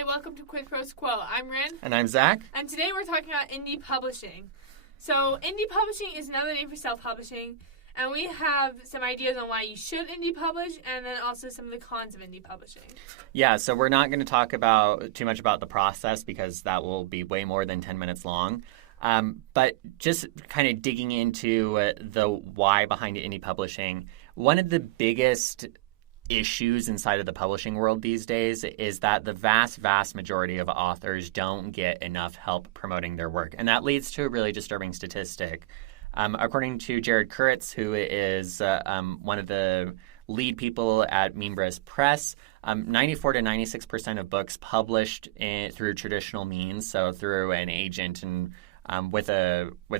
Hi, welcome to Quid Pro Quo. I'm Rin. And I'm Zach. And today we're talking about indie publishing. So indie publishing is another name for self-publishing. And we have some ideas on why you should indie publish and then also some of the cons of indie publishing. Yeah, so we're not going to talk too much about the process because that will be way more than 10 minutes long. But just kind of digging into the why behind indie publishing, one of the biggest issues inside of the publishing world these days is that the vast majority of authors don't get enough help promoting their work. And that leads to a really disturbing statistic. According to Jared Kuritz, who is one of the lead people at Membres Press, 94 to 96% of books published through traditional means, so through an agent and with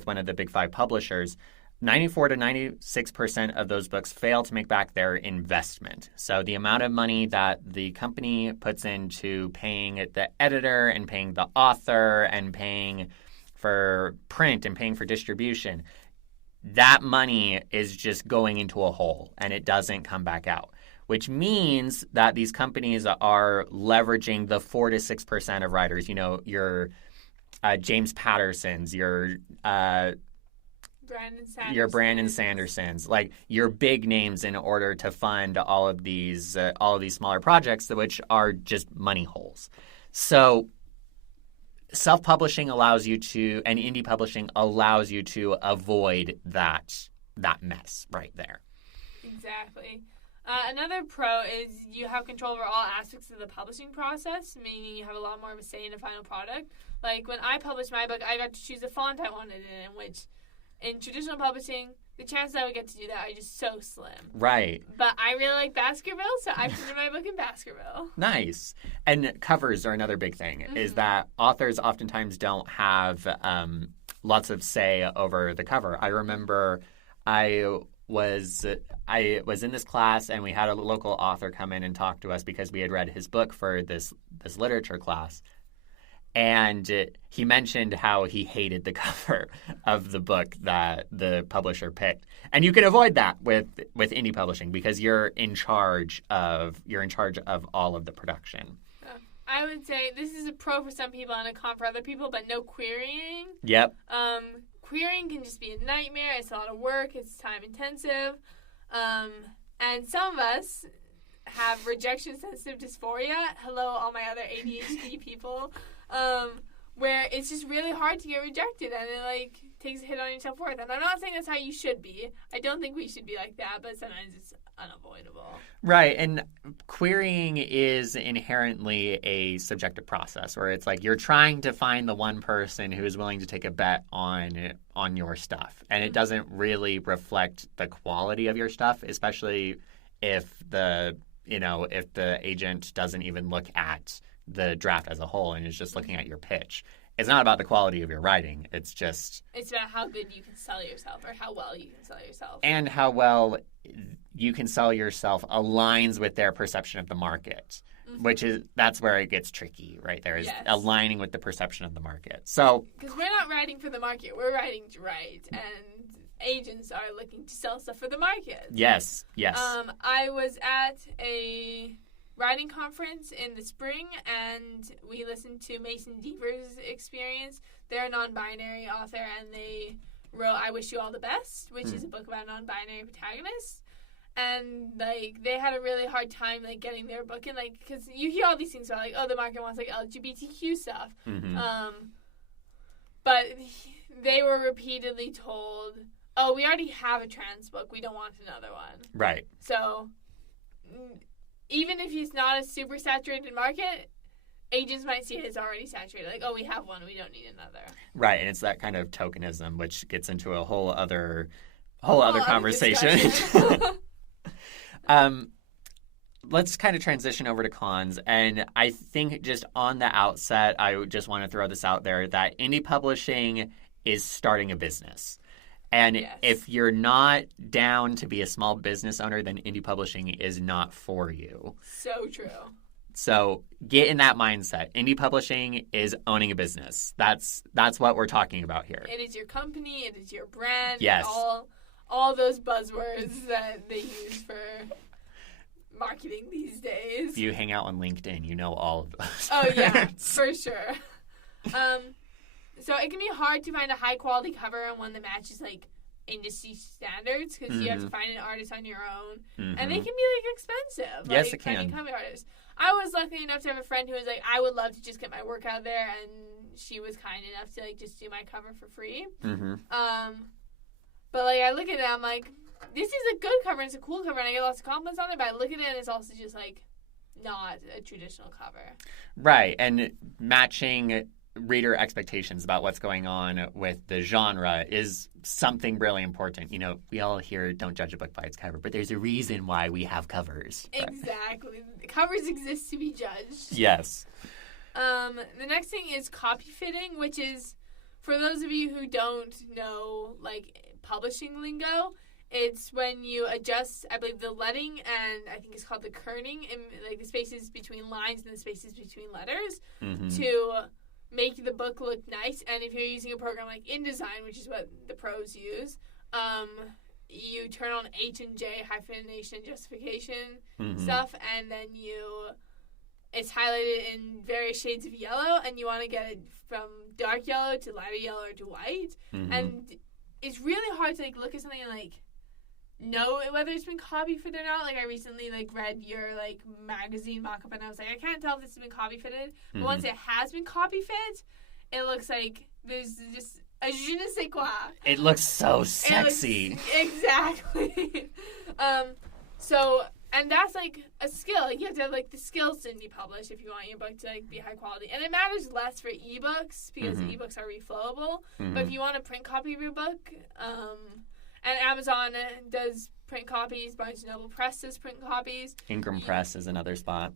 one of the big five publishers, 94 to 96% of those books fail to make back their investment. So the amount of money that the company puts into paying the editor and paying the author and paying for print and paying for distribution, that money is just going into a hole and it doesn't come back out, which means that these companies are leveraging the 4 to 6% of writers, your James Pattersons, your Brandon Sandersons, like your big names in order to fund all of these smaller projects, which are just money holes. So self-publishing allows you to, and indie publishing allows you to avoid that mess right there. Exactly. Another pro is you have control over all aspects of the publishing process, meaning you have a lot more of a say in the final product. Like when I published my book, I got to choose the font I wanted in, which in traditional publishing, the chances I would get to do that are just so slim. Right. But I really like Baskerville, so I printed my book in Baskerville. Nice. And covers are another big thing, is that authors oftentimes don't have lots of say over the cover. I remember I was in this class and we had a local author come in and talk to us because we had read his book for this literature class. And he mentioned how he hated the cover of the book that the publisher picked. And you can avoid that with indie publishing because you're in charge of all of the production. I would say this is a pro for some people and a con for other people, but no querying. Yep. Querying can just be a nightmare. It's a lot of work. It's time intensive. And some of us have rejection-sensitive dysphoria. Hello, all my other ADHD people. Where it's just really hard to get rejected and it takes a hit on your self-worth. And I'm not saying that's how you should be. I don't think we should be like that, but sometimes it's unavoidable. Right, and querying is inherently a subjective process where it's like you're trying to find the one person who is willing to take a bet on your stuff. And it doesn't really reflect the quality of your stuff, especially if the agent doesn't even look at the draft as a whole and is just looking at your pitch. It's not about the quality of your writing. It's about how good you can sell yourself or how well you can sell yourself. And how well you can sell yourself aligns with their perception of the market, that's where it gets tricky right there, is aligning with the perception of the market. So, because we're not writing for the market, we're writing to write, and agents are looking to sell stuff for the market. Yes. I was at a writing conference in the spring, and we listened to Mason Deaver's experience. They're a non-binary author, and they wrote I Wish You All the Best, which is a book about non-binary protagonists. And, they had a really hard time, getting their book in, because you hear all these things about, the market wants, LGBTQ stuff. But they were repeatedly told, we already have a trans book. We don't want another one. Right. So even if he's not a super saturated market, agents might see it as already saturated. We have one, we don't need another. Right, and it's that kind of tokenism, which gets into a whole other conversation. Let's kind of transition over to cons. And I think just on the outset, I just want to throw this out there that indie publishing is starting a business. And if you're not down to be a small business owner, then indie publishing is not for you. So true. So get in that mindset. Indie publishing is owning a business. That's what we're talking about here. It is your company. It is your brand. Yes. All those buzzwords that they use for marketing these days. If you hang out on LinkedIn, you know all of those. Oh, yeah, words. for sure. So it can be hard to find a high-quality cover and one that matches, like, industry standards because you have to find an artist on your own. And they can be, like, expensive. Yes, like, it can. finding cover artists. I was lucky enough to have a friend who was like, I would love to just get my work out there, and she was kind enough to, like, just do my cover for free. But, like, I look at it, I'm like, this is a good cover, and it's a cool cover, and I get lots of compliments on it, but I look at it, and it's also just, like, not a traditional cover. Right, and matching reader expectations about what's going on with the genre is something really important. You know, we all hear don't judge a book by its cover, but there's a reason why we have covers. Exactly. Covers exist to be judged. Yes. The next thing is copy fitting, which is, for those of you who don't know, like, publishing lingo, it's when you adjust, I believe, the leading and I think it's called the kerning, in, like, the spaces between lines and the spaces between letters to make the book look nice. And if you're using a program like InDesign, which is what the pros use, you turn on H and J, hyphenation and justification stuff, and then it's highlighted in various shades of yellow, and you want to get it from dark yellow to lighter yellow or to white. And it's really hard to, like, look at something and, like, know whether it's been copy fitted or not. Like, I recently, like, read your, like, magazine mock-up, and I was like, I can't tell if this has been copy fitted. But once it has been copy fit, it looks like there's just a je ne sais quoi. It looks so sexy. Exactly. And that's, like, a skill. Like, you have to have, like, the skills to indie publish if you want your book to, like, be high quality. And it matters less for ebooks because ebooks are reflowable. But if you want a print copy of your book, and Amazon does print copies, Barnes & Noble Press does print copies. Ingram Press is another spot.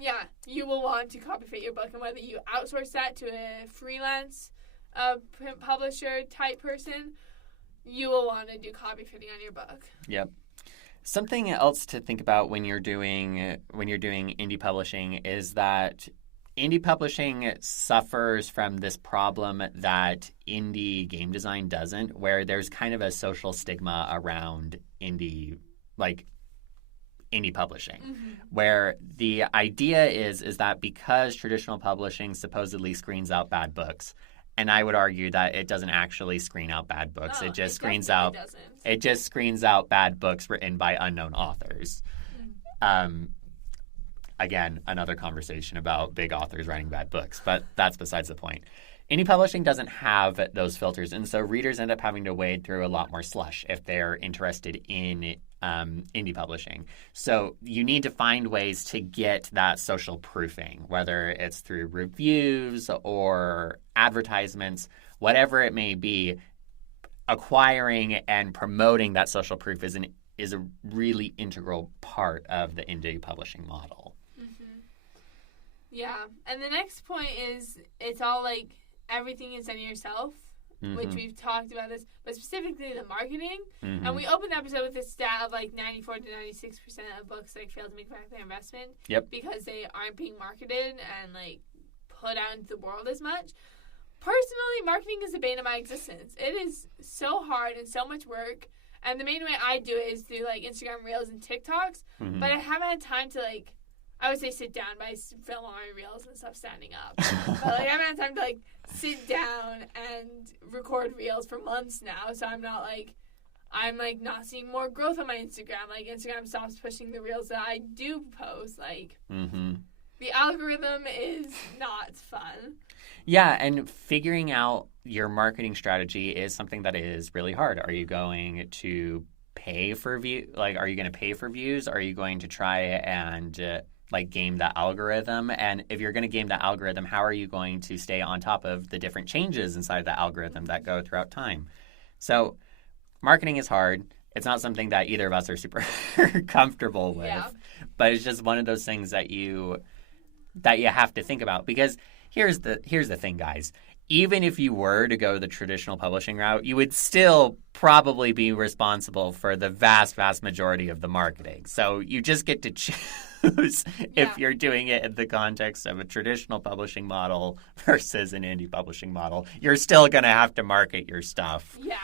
Yeah, you will want to copy fit your book, and whether you outsource that to a freelance print publisher type person, you will want to do copy fitting on your book. Yep. Something else to think about when you're doing indie publishing is that indie publishing suffers from this problem that indie game design doesn't, where there's kind of a social stigma around indie publishing, where the idea is that because traditional publishing supposedly screens out bad books, and I would argue that it doesn't actually screen out bad books. It just screens out bad books written by unknown authors. Again, another conversation about big authors writing bad books, but that's besides the point. Indie publishing doesn't have those filters, and so readers end up having to wade through a lot more slush if they're interested in indie publishing. So you need to find ways to get that social proofing, whether it's through reviews or advertisements, whatever it may be. Acquiring and promoting that social proof is a really integral part of the indie publishing model. Yeah, and the next point is it's all, like, everything is done yourself, which we've talked about this, but specifically the marketing. And we opened the episode with this stat of, like, 94 to 96% of books, like, fail to make back their investment because they aren't being marketed and, like, put out into the world as much. Personally, marketing is the bane of my existence. It is so hard and so much work, and the main way I do it is through, like, Instagram Reels and TikToks, but I haven't had time to, like, I would say sit down, but I film all my reels and stuff standing up. But, like, I haven't had time to, like, sit down and record reels for months now, so I'm not not seeing more growth on my Instagram. Like, Instagram stops pushing the reels that I do post. Like, the algorithm is not fun. Yeah, and figuring out your marketing strategy is something that is really hard. Are you going to pay for views? Like, are you going to pay for views? Are you going to try and game the algorithm? And if you're going to game the algorithm, how are you going to stay on top of the different changes inside the algorithm that go throughout time? So marketing is hard. It's not something that either of us are super comfortable with, but it's just one of those things that you have to think about. Because here's the thing, guys. Even if you were to go the traditional publishing route, you would still probably be responsible for the vast, vast majority of the marketing. So you just get to choose if you're doing it in the context of a traditional publishing model versus an indie publishing model. You're still going to have to market your stuff. Yeah.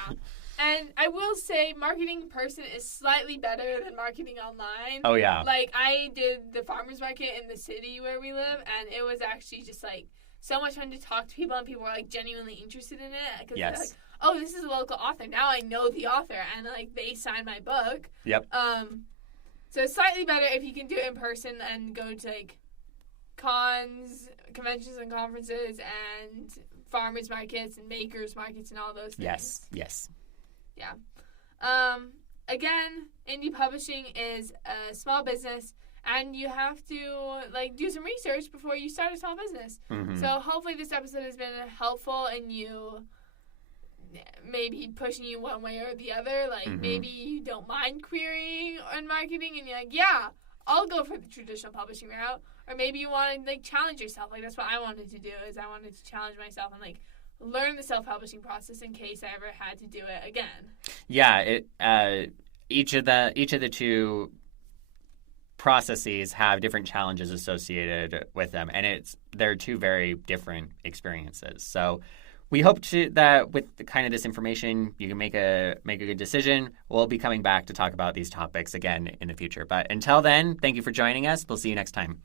And I will say marketing in person is slightly better than marketing online. Oh, yeah. Like, I did the farmer's market in the city where we live, and it was actually just, like, so much fun to talk to people, and people were, like, genuinely interested in it. Cause Yes. they're like, oh, this is a local author. Now I know the author, and, like, they signed my book. Yep. So it's slightly better if you can do it in person and go to, like, cons, conventions and conferences, and farmers markets and makers markets and all those things. Yes. Yeah. Again, indie publishing is a small business, and you have to, like, do some research before you start a small business. Mm-hmm. So hopefully this episode has been helpful in you, maybe pushing you one way or the other. Like, maybe you don't mind querying and marketing, and you're like, yeah, I'll go for the traditional publishing route. Or maybe you want to, like, challenge yourself. Like, that's what I wanted to do, is I wanted to challenge myself and, like, learn the self-publishing process in case I ever had to do it again. Yeah, each of the two processes have different challenges associated with them, and they're two very different experiences. So we hope that with kind of this information, you can make a good decision. We'll be coming back to talk about these topics again in the future. But until then, thank you for joining us. We'll see you next time.